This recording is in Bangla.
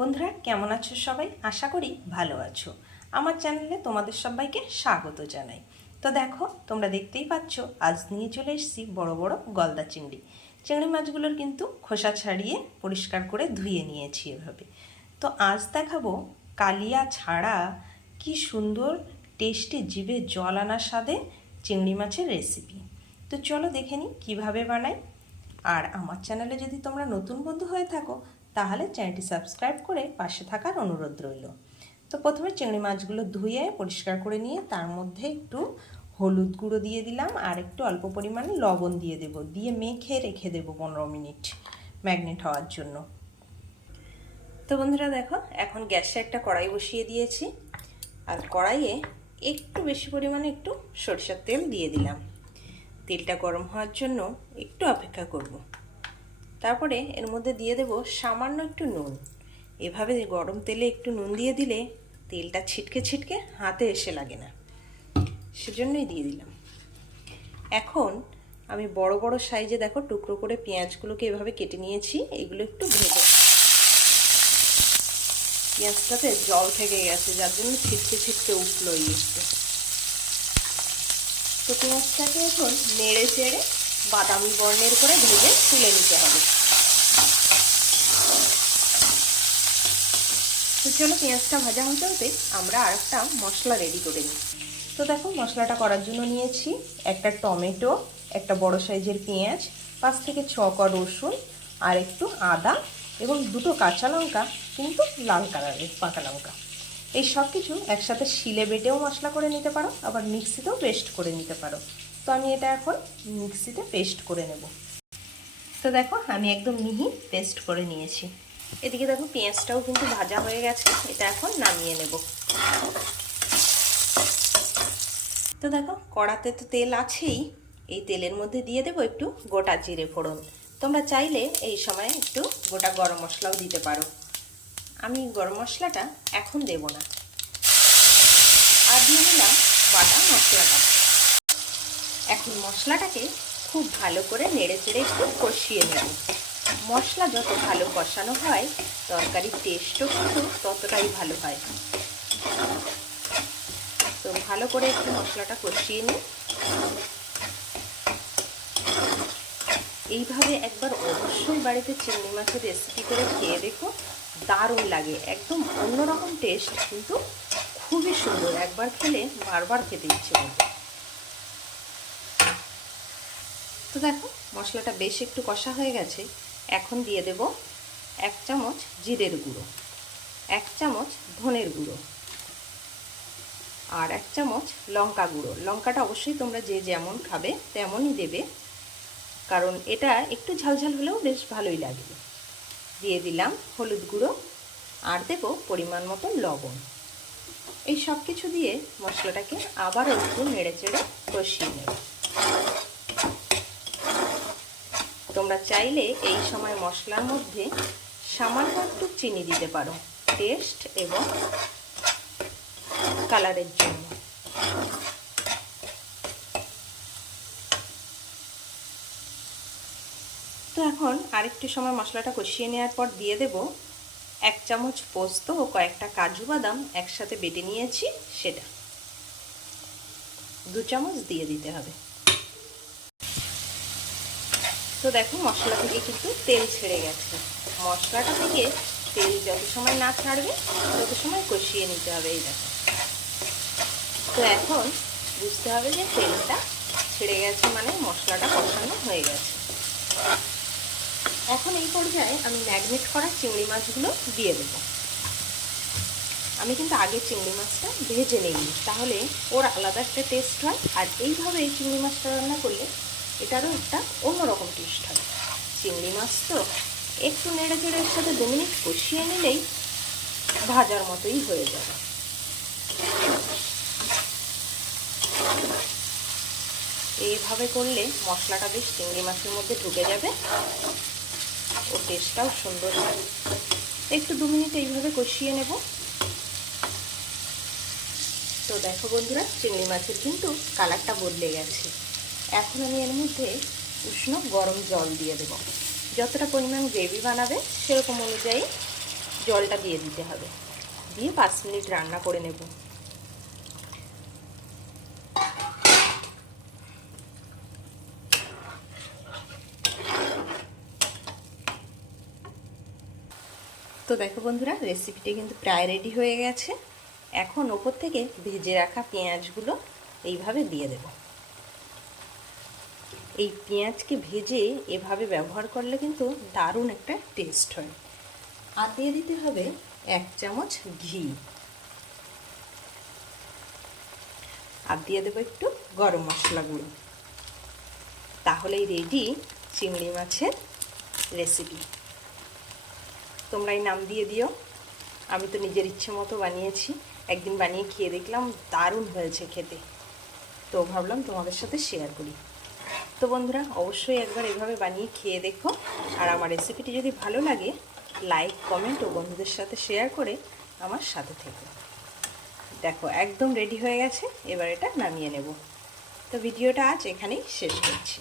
বন্ধুরা, কেমন আছো সবাই? আশা করি ভালো আছো। আমার চ্যানেলে তোমাদের সবাইকে স্বাগত জানাই। তো দেখো, তোমরা দেখতেই পাচ্ছ, আজ নিয়ে চলে এসেছি বড় বড় গলদা চিংড়ি। চিংড়ি মাছগুলোর কিন্তু খোসা ছাড়িয়ে পরিষ্কার করে ধুয়ে নিয়েছি এভাবে। তো আজ দেখাবো কালিয়া ছাড়া কি সুন্দর, টেস্টি, জিভে জল আনার স্বাদে চিংড়ি মাছের রেসিপি তো চলো দেখে নিই কীভাবে বানাই। আর আমার চ্যানেলে যদি তোমরা নতুন বন্ধু হয়ে থাকো তাহলে চ্যানেলটি সাবস্ক্রাইব করে পাশে থাকার অনুরোধ রইল। তো প্রথমে চিংড়ি মাছগুলো ধুয়ে পরিষ্কার করে নিয়ে তার মধ্যে একটু হলুদ গুঁড়ো দিয়ে দিলাম আর একটু অল্প পরিমাণে লবণ দিয়ে দেব, দিয়ে মেখে রেখে দেবো পনেরো মিনিট ম্যাগনেট হওয়ার জন্য। তো বন্ধুরা দেখো, এখন গ্যাসে একটা কড়াই বসিয়ে দিয়েছি। আর কড়াইয়ে একটু বেশি পরিমাণে একটু সরষের তেল দিয়ে দিলাম। তেলটা গরম হওয়ার জন্য একটু অপেক্ষা করব। তারপরে এর মধ্যে দিয়ে দেব সামান্য একটু নুন। এভাবে গরম তেলে একটু নুন দিয়ে দিলে তেলটা ছিটকে ছিটকে হাতে এসে লাগে না। সেজন্যই দিয়ে দিলাম। এখন আমি বড় বড় সাইজে দেখো টুকরো করে পেঁয়াজগুলোকে এভাবে কেটে নিয়েছি, এগুলো একটু ভেজে পেঁয়াজটাতে জল থেকে গেছে, যার জন্য ছিটকে ছিটকে উঠল একটু তো পেঁয়াজটাকে এখন নেড়ে চেড়ে বাদামি বর্ণের করে ভেজে তুলে নিতে হবে। তো চলো পেঁয়াজটা ভাজা হতে হতে আমরা আর একটা মশলা রেডি করে নিই। তো দেখো, মশলাটা করার জন্য নিয়েছি একটা টমেটো, একটা বড় সাইজের পেঁয়াজ, পাঁচ থেকে ছ ক রসুন আর একটু আদা এবং দুটো কাঁচা লঙ্কা, কিন্তু লাল কালারের, পাকা লঙ্কা। এই সব কিছু একসাথে শিলে বেটেও মশলা করে নিতে পারো, আবার মিক্সিতেও পেস্ট করে নিতে পারো। তো আমি এটা এখন মিক্সিতে পেস্ট করে নেব। তো দেখো, আমি একদম মিহি পেস্ট করে নিয়েছি। এদিকে দেখো পেঁয়াজটাও কিন্তু ভাজা হয়ে গেছে, এটা এখন নামিয়ে নেব। তো দেখো, কড়াতে তো তেল আছেই, এই তেলের মধ্যে দিয়ে দেবো একটু গোটা জিরে ফোড়ন। তোমরা চাইলে এই সময় একটু গোটা গরম মশলাও দিতে পারো। আমি গরম মশলাটা এখন দেব না। আর দিয়ে দিলাম বাটা মশলাটা। এখন মশলাটাকে খুব ভালো করে নেড়ে চেড়ে একটু কষিয়ে নেব। মশলা যত ভালো কষানো হয়, তরকারির টেস্টও কিন্তু ততটাই ভালো হয়। তো ভালো করে একটু মশলাটা কষিয়ে নিই। এইভাবে একবার অবশ্যই বাড়িতে চিংড়ি মাছের রেসিপি করে খেয়ে দেখো, দারুণ লাগে। একদম অন্যরকম টেস্ট কিন্তু খুবই সুন্দর। একবার খেলে বারবার খেতে ইচ্ছে করবে। তো দেখো, মশলাটা বেশ একটু কষা হয়ে গেছে। এখন দিয়ে দেব এক চামচ জিরের গুঁড়ো, এক চামচ ধনের গুঁড়ো আর এক চামচ লঙ্কা গুঁড়ো। লঙ্কাটা অবশ্যই তোমরা যে যেমন খাবে তেমনই দেবে, কারণ এটা একটু ঝালঝাল হলেও বেশ ভালোই লাগবে দিয়ে দিলাম হলুদ গুঁড়ো আর দেব পরিমাণ মতো লবণ। এই সব কিছু দিয়ে মশলাটাকে আবার একটু নেড়ে চেড়ে কষিয়ে নেব। তোমরা চাইলে এই সময় মশলার মধ্যে সামান্য একটু চিনি দিতে পারো টেস্ট এবং কালারের জন্য। তো এখন আরেকটু সময় মশলাটা কষিয়ে নেওয়ার পর দিয়ে দেব এক চামচ পোস্ত ও কয়েকটা কাজু বাদাম একসাথে বেটে নিয়েছি, সেটা। দু চামচ দিয়ে দিতে হবে। তো দেখো মশলা থেকে কিন্তু তেল ছেড়ে গেছে। মশলাটা থেকে তেল যত সময় না ছাড়বে, তত সময় কষিয়ে নিতে হবে এই দেখো। তো এখন বুঝতে হবে যে তেলটা ছেড়ে গেছে মানে মশলাটা কষানো হয়ে গেছে। এখন এই পর্যায়ে আমি ম্যাগনেট করা চিংড়ি মাছগুলো দিয়ে দেব। আমি কিন্তু আগে চিংড়ি মাছটা ভেজে নিই তাহলে ওর আলাদা একটা টেস্ট হয়। আর এইভাবে এই চিংড়ি মাছটা রান্না করলে এটারও একটা অন্যরকম টেস্ট হবে। চিংড়ি মাছ তো একটু নেড়ে চেড়ে এর সাথে দু মিনিট কষিয়ে নিলেই ভাজার মতোই হয়ে যাবে। এইভাবে করলে মশলাটা বেশ চিংড়ি মাছের মধ্যে ঢুকে যাবে। ও টেস্টটাও সুন্দর হয় একটু দু মিনিট এইভাবে কষিয়ে নেব। তো দেখো বন্ধুরা, চিংড়ি মাছের কিন্তু কালারটা বদলে গেছে। এখন আমি এর মধ্যে উষ্ণ গরম জল দিয়ে দেব। যতটা পরিমাণ গ্রেভি বানাবে, সেরকম অনুযায়ী জলটা দিয়ে দিতে হবে। দিয়ে পাঁচ মিনিট রান্না করে নেব। তো দেখো বন্ধুরা রেসিপিটি কিন্তু প্রায় রেডি হয়ে গেছে। এখন ওপর থেকে ভেজে রাখা পেঁয়াজগুলো এইভাবে দিয়ে দেব। এই পেঁয়াজকে ভেজে এভাবে ব্যবহার করলে কিন্তু দারুণ একটা টেস্ট হয়। আর দিয়ে দিতে হবে এক চামচ ঘি। আর দিয়ে দেবো একটু গরম মশলা গুঁড়ো। তাহলেই রেডি চিংড়ি মাছের রেসিপি তোমরা এই নাম দিয়ে দিও। আমি তো নিজের ইচ্ছে মতো বানিয়েছি। একদিন বানিয়ে খেয়ে দেখলাম দারুণ হয়েছে খেতে। তো ভাবলাম তোমাদের সাথে শেয়ার করি। তো বন্ধুরা, অবশ্যই একবার এভাবে বানিয়ে খেয়ে দেখো। আর আমার রেসিপিটি যদি ভালো লাগে লাইক কমেন্ট ও বন্ধুদের সাথে শেয়ার করে আমার সাথে থেকে। দেখো, একদম রেডি হয়ে গেছে। এবার এটা নামিয়ে নেব। তো ভিডিওটা আজ এখানেই শেষ করছি।